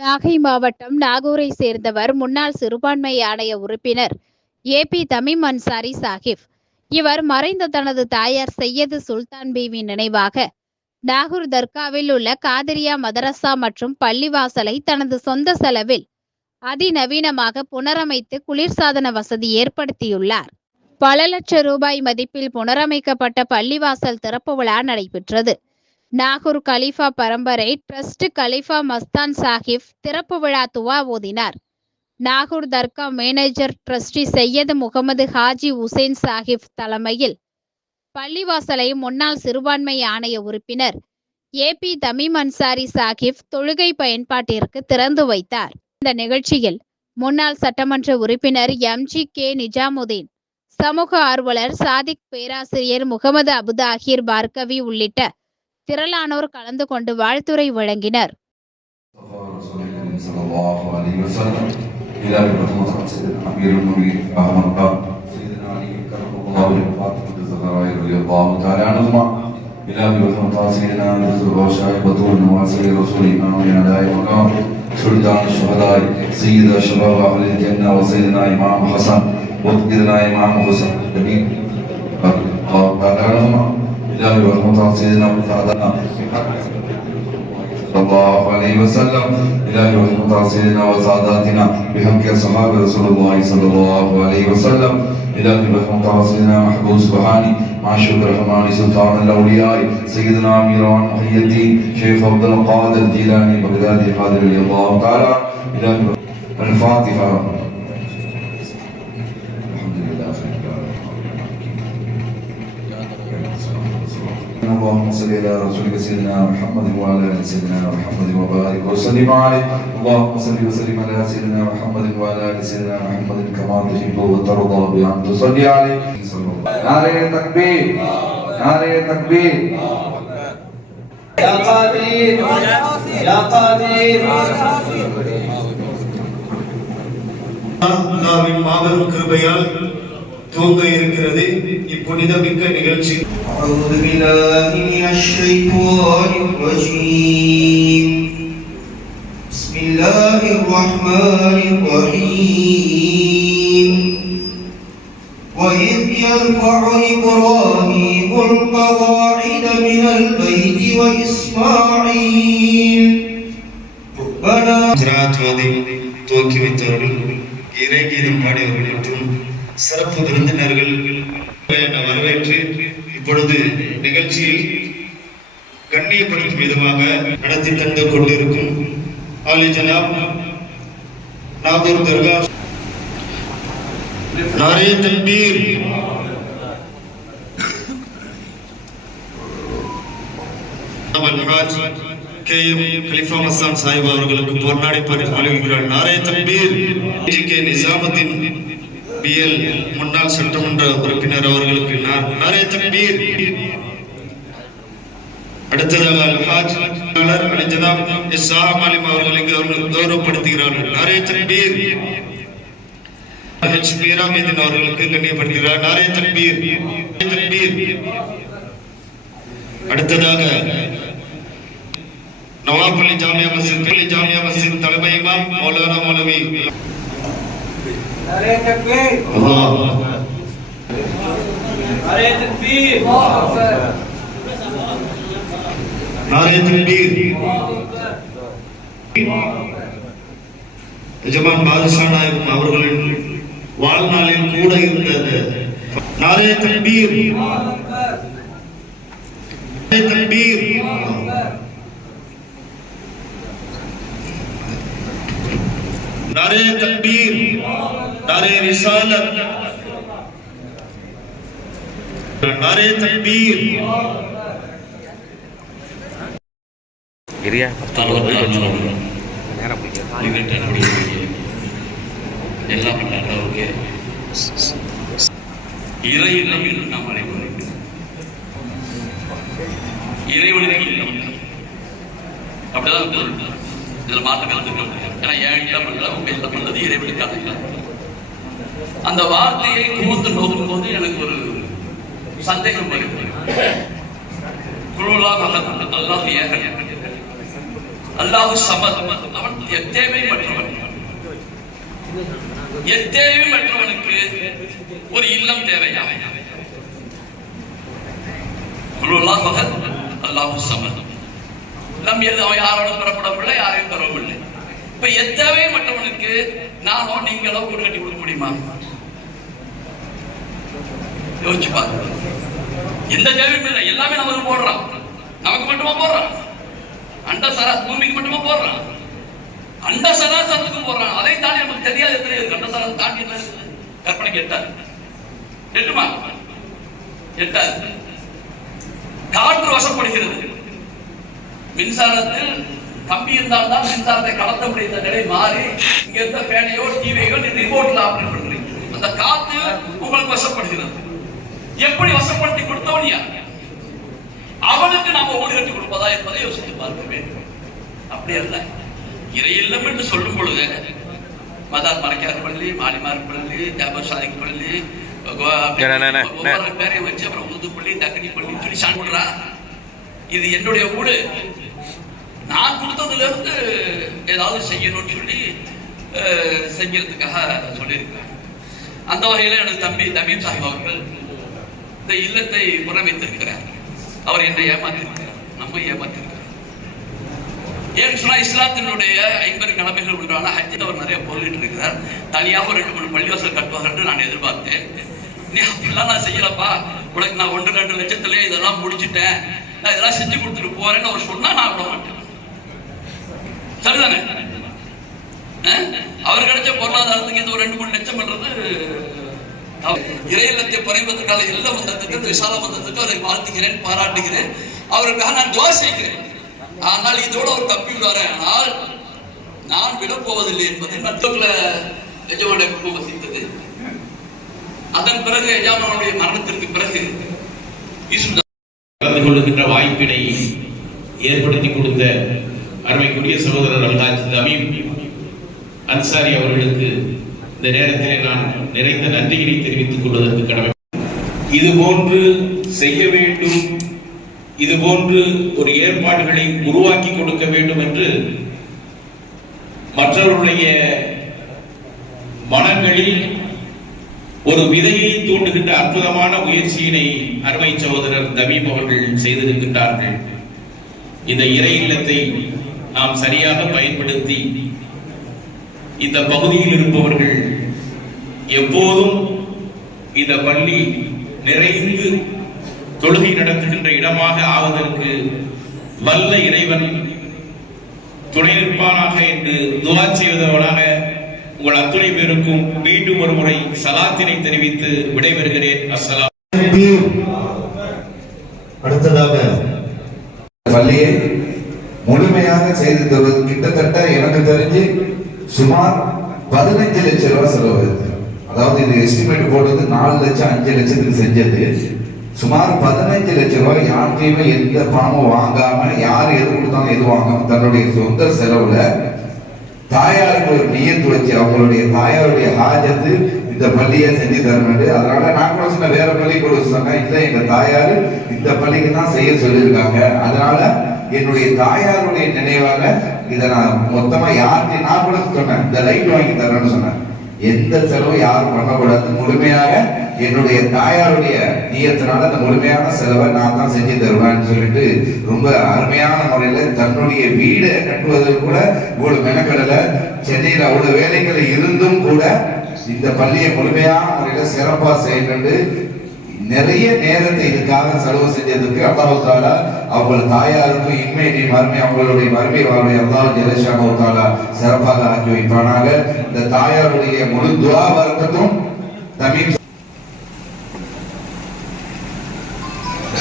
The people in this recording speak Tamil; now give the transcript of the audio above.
நாகை மாவட்டம் நாகூரை சேர்ந்தவர் முன்னாள் சிறுபான்மை ஆணைய உறுப்பினர் ஏபி தமீம் அன்சாரி சாஹிப். இவர் மறைந்த தனது தாயார் சையது சுல்தான் பீவி நினைவாக நாகூர் தர்காவில் உள்ள காதிரியா மதரசா மற்றும் பள்ளிவாசலை தனது சொந்த செலவில் அதிநவீனமாக புனரமைத்து குளிர்சாதன வசதி ஏற்படுத்தியுள்ளார். பல லட்சம் ரூபாய் மதிப்பில் புனரமைக்கப்பட்ட பள்ளிவாசல் திறப்பு விழா நடைபெற்றது. நாகூர் கலீஃபா பரம்பரை ட்ரஸ்ட் கலீஃபா மஸ்தான் சாஹிப் திறப்பு விழா துவா ஓதினார். நாகூர் தர்கா மேனேஜர் ட்ரஸ்டி சையது முகமது ஹாஜி உசேன் சாஹிப் தலைமையில் பள்ளிவாசலை முன்னாள் சிறுபான்மை ஆணைய உறுப்பினர் ஏபி தமீம் அன்சாரி சாஹிப் தொழுகை பயன்பாட்டிற்கு திறந்து வைத்தார். இந்த நிகழ்ச்சியில் முன்னாள் சட்டமன்ற உறுப்பினர் MGK நிஜாமுதீன், சமூக ஆர்வலர் சாதிக், பேராசிரியர் முகமது அபுதாஹிர் பார்கவி உள்ளிட்ட திரளானோர் கலந்து கொண்டு வாழ்த்துரை வழங்கினர். صلى الله عليه وسلم إلهي ورحمة سيدنا وساداتنا بحق أصحاب رسول الله صلى الله عليه وسلم إلهي ورحمة سيدنا محبوب سبحاني مع شكر رحمن سلطان الأولياء سيدنا أميران محي الدين شيخ عبد القادر الجيلاني بغدادي قادر رضي الله تعالى إلهي الفاتحة. اللهم صل على رسولك سيدنا محمد وعلى ال سيدنا محمد وبارك وسلم عليه. اللهم صل وسلم على سيدنا محمد وعلى ال سيدنا محمد كما تحب وترضى بأن تصلي عليه. نعرہ تکبیر، نعرہ تکبیر. يا قادر يا قادر. அல்லாஹ்வின் மாபெரும் கிருபையால் துவங்க இருக்கிறது இப்புனிதமிக்க நிகழ்ச்சி. أعوذ بالله من الشيطان الرجيم. بسم الله الرحمن الرحيم. وإذ يرفع إبراهيم القواعد من البيت وإسماعيل ربنا துவக்கி வைத்தவர்கள், இறைகீதம் பாடியவர்கள் மற்றும் சிறப்பு விருந்தினர்கள் வரவேற்று இப்பொழுது நிகழ்ச்சியில் கண்ணியப்படுத்தும் விதமாக நடத்தி தந்து கொண்டிருக்கும் ஆலி ஜனாப் நாகூர் தர்கா நாரே தக்பீர் அல்ஹாஜ் KM கலீஃபா மஸ்தான் சாஹிப் அவர்களுக்கு பொன்னாடை பரிசு வழங்குகிறார். நாரே தக்பீர். MGK நிஜாமுதீன் BL முன்னாள் சட்டமன்ற உறுப்பினர் அவர்களுக்கு நாரே தக்பீர். அடுத்ததாக அல்ஹாஜ் ஜனாப் ஷாஹ் மாலிம் அவர்களுக்கு கௌரவப்படுத்துகிறார்கள். நாரே தக்பீர். H மீராமீதீன் அவர்களுக்கு கண்ணியப்படுத்துகிறார். நாரே தக்பீர். அடுத்ததாக நவாபுல்லி ஜாமியா மஸ்ஜித் தலைமை இமாம் மௌலானா மௌலவி नारे तकबीर, अल्लाह नारे तकबीर, नारे तकबीर. எஜமான் பாதுஷா நாயகம் அவர்களின் வாழ்நாளில் கூட இருந்தது. நாரே தக்பீர், நாரே தக்பீர். नारे तकबीर, नारे रिसालत, नारे तकबीर. இதில் மாற்றம் கலந்துக்க முடியும். ஏன்னா என் இடம் இல்லை, உங்க இடம் உள்ளது இறைவனுக்காக இல்லை. அந்த வார்த்தையை கூர்ந்து நோக்கும் போது எனக்கு ஒரு சந்தேகம் வருகிறது. குழுவலாக அல்லாஹ் ஏக அல்லாஹு ஸமத், அவன் தேவையற்றவன். தேவையற்றவனுக்கு ஒரு இல்லம் தேவையா? அல்லாஹு ஸமத், நம் அவன் யாரோடும் பெறப்படவில்லை, யாரையும் பெறவில்லை. இப்ப எத்தேவை மற்றவனுக்கு நானோ நீங்களோ வீடு கட்டி கொடுக்க முடியுமா? யோசிச்சு பாருங்க. எந்த தேவையும் இல்லை, எல்லாமே நமக்கு போடுறான். நமக்கு மட்டுமா போடுறான்? அண்ட சரா பூமிக்கு மட்டுமா போடுறான்? அண்ட சராசரத்துக்கும் போடுறான். அதை தாண்டி நமக்கு தெரியாது எத்தனை இருக்கு. அண்ட சராசரம் தாண்டி என்ன இருக்குது? கற்பனைக்கு எட்டாது. எட்டுமா? எட்டாது. காற்று வசப்படுகிறது. மின்சாரத்தில் கம்பி இருந்தால்தான் மின்சாரத்தை கடத்த முடிந்த நிலை மாறி இங்க இருந்த ஃபேனையோ டிவியோ ரிமோட்ல ஆபரேட் பண்றீங்க. அந்த காத்து உங்களுக்கு வசப்படுகிறது. எப்படி வசப்படுத்தி கொடுத்தவன் யார்? அவனுக்கு நாம ஓடு கட்டி கொடுப்பதா என்பதை யோசித்து பார்க்க வேண்டும். அப்படி அல்ல. இறை இல்லம் என்று சொல்லும் பொழுது மதார் மறைக்கார் பள்ளி, மாலிமார் பள்ளி, ஜாபர் சாதிக் பள்ளி, ஒவ்வொரு பேரையும் வச்சு அப்புறம் உருது பள்ளி, தக்கனி பள்ளி சொல்லி சாப்பிடுறா. இது என்னுடைய ஊடு, நான் கொடுத்ததுல இருந்து ஏதாவது செய்யணும்னு சொல்லி செஞ்சதுக்காக சொல்லியிருக்கிறார். அந்த வகையில எனது தம்பி தமீம் சாஹிப் அவர்கள் இந்த இல்லத்தை புறவைத்திருக்கிறார். அவர் என்னை ஏமாத்திருக்கிறார், நம்ம ஏமாத்திருக்கிறார். ஏன்னு சொன்னா இஸ்லாத்தினுடைய 50 கடமைகள் உண்டான ஹஜ்ஜில் அவர் நிறைய பொருளிட்டு இருக்கிறார். தனியாக ஒரு 2-3 பள்ளிவாசல் கட்டுவார்கள் என்று நான் எதிர்பார்த்தேன். நீ அப்படிலாம் நான் செய்யலப்பா, உனக்கு நான் 1-2 லட்சத்திலே இதெல்லாம் முடிச்சுட்டேன், நான் இதெல்லாம் செஞ்சு கொடுத்துட்டு போறேன்னு அவர் சொன்னா நான் விட மாட்டேன். சரிதானே? அவர் கிடைச்ச பொருளாதாரத்துக்கு இந்த ஒரு 2-3 லட்சம் பண்றது இறை இல்லத்தை பறிப்பதற்கான எல்லா வந்ததுக்கு விசால வந்ததுக்கு அவரை வாழ்த்துகிறேன், பாராட்டுகிறேன். அவருக்காக நான் துவா செய்கிறேன். ஆனால் இதோட அவர் தப்பி விடுவாரு. ஆனால் நான் விடப்போவதில்லை என்பதை மற்றவர்கள எஜமானுடைய குடும்பம் வசித்தது. அதன் பிறகு எஜமானுடைய மரணத்திற்கு பிறகு கலந்து கொள்ளுகின்ற வாய்ப்பினை ஏற்படுத்தி கொடுத்த அருமைக்குரிய சகோதரர் அல்ஹாஜ் தமீம் அன்சாரி அவர்களுக்கு இந்த நேரத்திலே நான் நிறைந்த நன்றியினை தெரிவித்துக் கொள்வதற்கு கடமை. இதுபோன்று செய்ய வேண்டும், இதுபோன்று ஒரு ஏற்பாடுகளை உருவாக்கி கொடுக்க வேண்டும் என்று மற்றவர்களுடைய மனங்களில் ஒரு விதையை தூண்டுகின்ற அற்புதமான முயற்சியினை அருமை சகோதரர் தமீம் அவர்கள் செய்திருக்கின்றார்கள். இந்த இறை இல்லத்தை நாம் சரியாக பயன்படுத்தி இந்த பகுதியில் இருப்பவர்கள் எப்போதும் இந்த பள்ளி நிறைந்து தொழுகை நடத்துகின்ற இடமாக ஆவதற்கு வல்ல இறைவன் துணை நிற்பானாக என்று துஆ செய்வதவனாக உங்கள் அத்துணை பேருக்கும் மீண்டும் ஒரு முறை சலாத்தினை தெரிவித்து விடைபெறுகிறேன். அஸ்ஸலாம். அடுத்ததாக பள்ளியை முழுமையாக செய்து தருவது கிட்டத்தட்ட எனக்கு தெரிஞ்சு சுமார் 15 லட்சம் ரூபாய் செலவு. அதாவது இது எஸ்டிமேட் போட்டது 4 லட்சம் 5 லட்சத்துக்கு செஞ்சது. சுமார் 15 லட்சம் ரூபாய் யார்கிட்டயுமே எந்த பணமும் வாங்காம, யார் எது கொடுத்தாலும் எது வாங்காம தன்னுடைய சொந்த செலவுல தாயாருக்கு ஒரு நியத்து வச்சு அவங்களுடைய தாயாருடைய ஹாஜத்து இந்த பள்ளியை செஞ்சு தரணும். அதனால நான் கூட சொன்ன வேற பள்ளி கூட சொன்னேன், இல்ல எங்க தாயாரு இந்த பள்ளிக்கு தான் செய்ய சொல்லியிருக்காங்க. அதனால என்னுடைய தாயாருடைய நினைவாக இதை நான் மொத்தமா யார்கிட்ட நான் கூட சொன்னேன், இந்த லைட் வாங்கி தரேன்னு சொன்னேன். எந்த செலவு யாரும் பண்ணக்கூடாது, முழுமையாக என்னுடைய தாயாருடைய நியத்தினால அந்த முழுமையான செலவை நான் தான் செஞ்சு தருவேன்னு சொல்லிட்டு ரொம்ப அருமையான முறையில தன்னுடைய வீடை கட்டுவதற்கு கூட இவ்வளவு மெனக்கடல, சென்னையில் அவ்வளவு வேலைகளை இருந்தும் கூட இந்த பள்ளியை முழுமையான முறையில சிறப்பா செய்யணும். நிறைய நேரத்தை இதுக்காக செலவு செஞ்சதுக்கு அல்லாஹ் தஆலா அவங்க தாயாருக்கும் இன்மையை மறுமை அவங்களுடைய மறுமை வாழ்வை அல்லாஹ் ஜல்லஷானஹு தஆலா சிறப்பாக ஆக்கி வைப்பானாக. இந்த தாயாருடைய முழு துஆ வரக்கத்தும் தமீம்